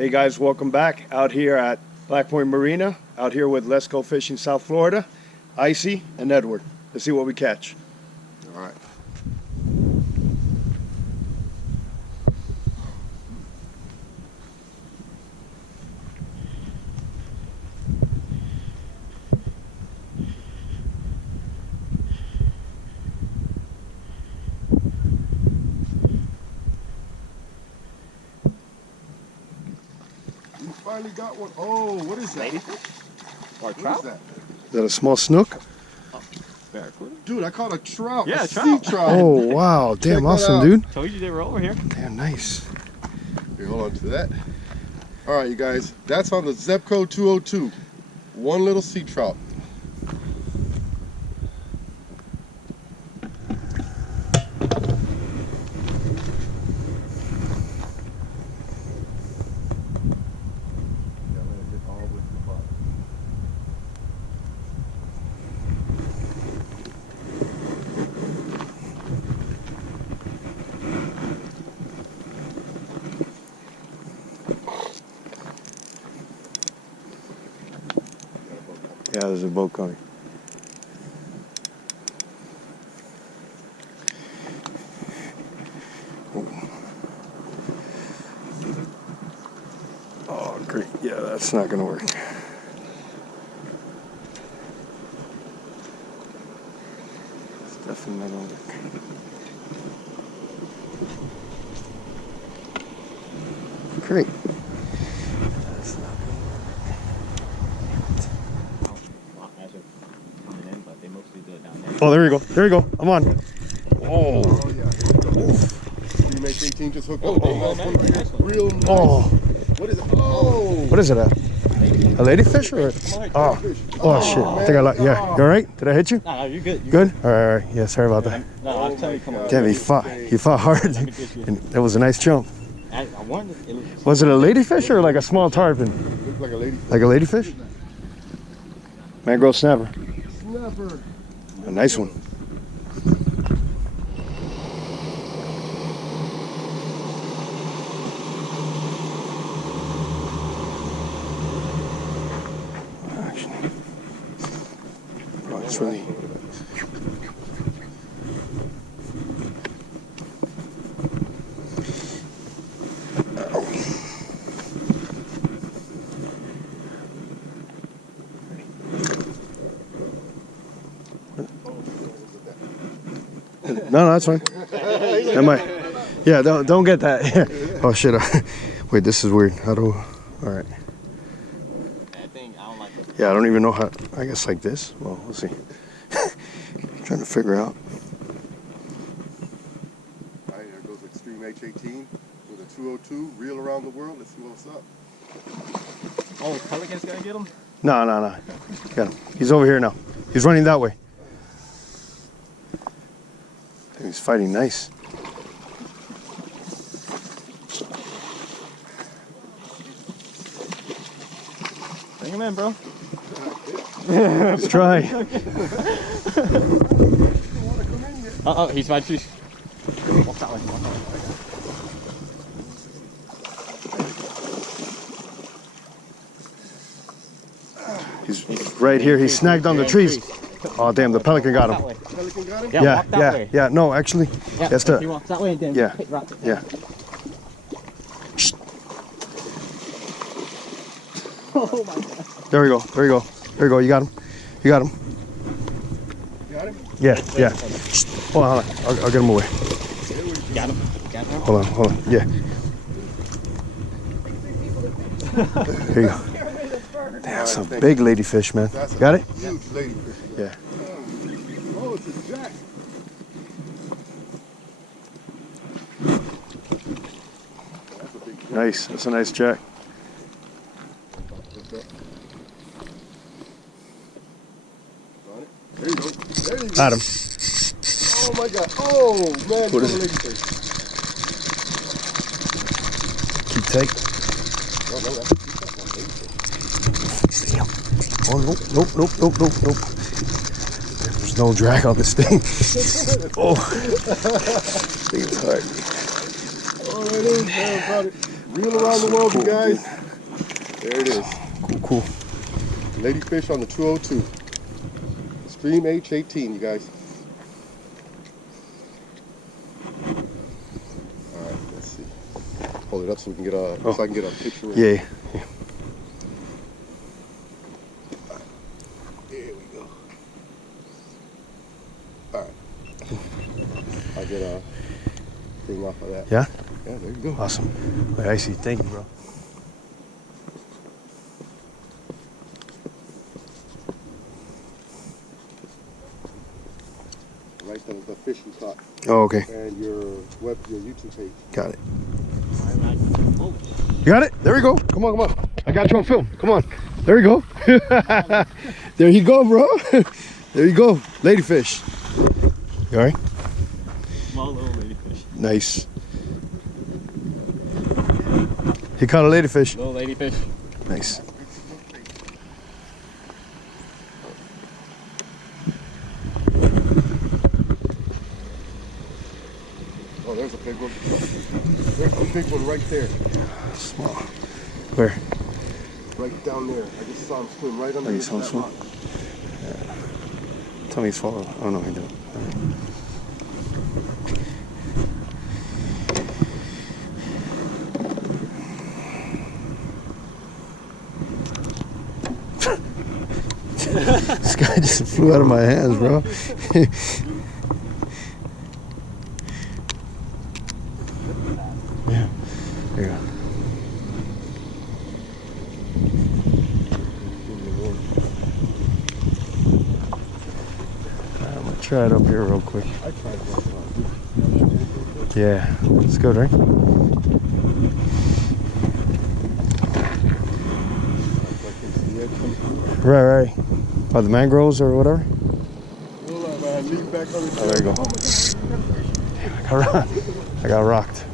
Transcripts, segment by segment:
Hey guys, welcome back. Out here at Black Point Marina, out here with Let's Go Fishing South Florida, Icy and Edward. Let's see what we catch. All right. Finally got one. Oh, what is that? Or trout? What is that? Is that a small snook? Barracuda? Dude, I caught a trout. Yeah, a trout. Sea trout. Oh wow, damn Check that awesome, out. dude. Told you they were over here. Damn nice. Here, hold on to that. All right, you guys. That's on the Zebco 202. One little sea trout. Yeah, there's a boat coming. Oh, great. Yeah, that's not gonna work. It's definitely not gonna work. Great. That's not gonna work. Oh, there you go. There you go. I'm on. Oh. Oh, yeah. XtremeH18 just hooked up. Real nice. Oh. What is it? Oh. What is it? A ladyfish or? Oh. Oh shit. I think I like. Yeah. You all right? Did I hit you? No, you're good. You're Good. All right. All right. Yeah. Sorry about that. No, I was telling you, come on. Damn, he fought. He fought hard. And that was a nice jump. I wanted it. Was it a ladyfish or like a small tarpon? Looks like a lady. Like a ladyfish? Mangrove snapper. Snapper. A nice one. Actually, oh, it's really. No, that's fine. Am I? Yeah, don't get that. Oh shit! Wait, this is weird. How do? All right. That thing, I don't like it. Yeah, I don't even know how. I guess like this. Well, we'll see. Trying to figure out. All right, there goes XtremeH18 with a 202. Reel around the world. Let's see what's up. Oh, Pelican's gonna get him? No. Got him. He's over here now. He's running that way. He's fighting nice. Bring him in, bro. Let's try. Oh, he's my fish. Walk that way. He's right here. He's snagged on the trees. Oh damn! The pelican got him. Pelican got him? Yeah, walk that way. Yeah. No, actually, Yeah, that's he the. walks that way and then Yeah. hit right. Yeah. Oh my god. There we go. There you go. There you go. You got him. You got him. Got him? Yeah. Hold on. I'll get him away. Got him. Hold on. Yeah. Here you go. That's a big ladyfish, man. That's a Got it? huge ladyfish. Yeah. Oh, it's a jack. That's a big jack. Nice. That's a nice jack. There you go. There you go. Got him. Oh my god. Oh man. What is it? Ladyfish. Keep tight. No, that's Damn. Oh, nope. There's no drag on this thing. Oh. I think it's hard. Oh, it is, man. Got it. Reel around the world, you guys. There it is. Cool. Ladyfish on the 202. XtremeH18, you guys. All right, let's see. Hold it up so we can get a so I can get a picture. Yeah. There we go. All right. I'll get a thing off of that. Yeah? Yeah, there you go. Awesome. Wait, Icy, thank you, bro. Right, the fish you caught. Oh, okay. And your YouTube page. Got it. You got it? There we go. Come on, come on. I got you on film. Come on. There you go. There you go, bro. There you go. Ladyfish. You all right? Small little ladyfish. Nice. He caught a ladyfish. Little ladyfish. Nice. Oh, there's a big one. There's a big one right there. Small. Where? Right down there. I just saw him swim right under you saw him that swim? rock. Tell me he's swallowed. Oh, no, he didn't. This guy just flew out of my hands, bro. Yeah, there you go. I'm gonna try it up here real quick. I tried walking on. Yeah, it's good, right? Right. By the mangroves or whatever. Leave back on the Oh, there you go. Damn, I got rocked.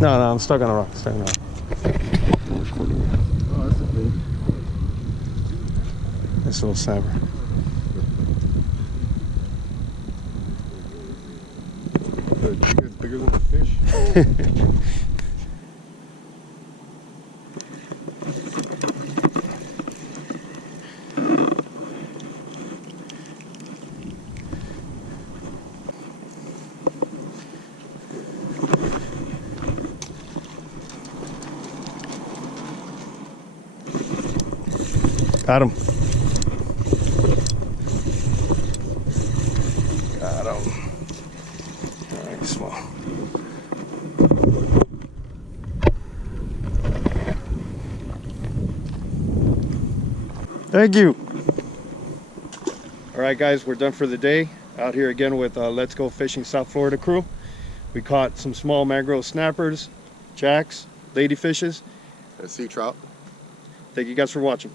No, I'm stuck on a rock. Oh, that's a big. Nice little snapper. Good. You guys bigger than the fish. Got him. Got him. All right, small. Thank you. All right, guys, we're done for the day. Out here again with Let's Go Fishing South Florida crew. We caught some small mangrove snappers, jacks, ladyfishes. And sea trout. Thank you guys for watching.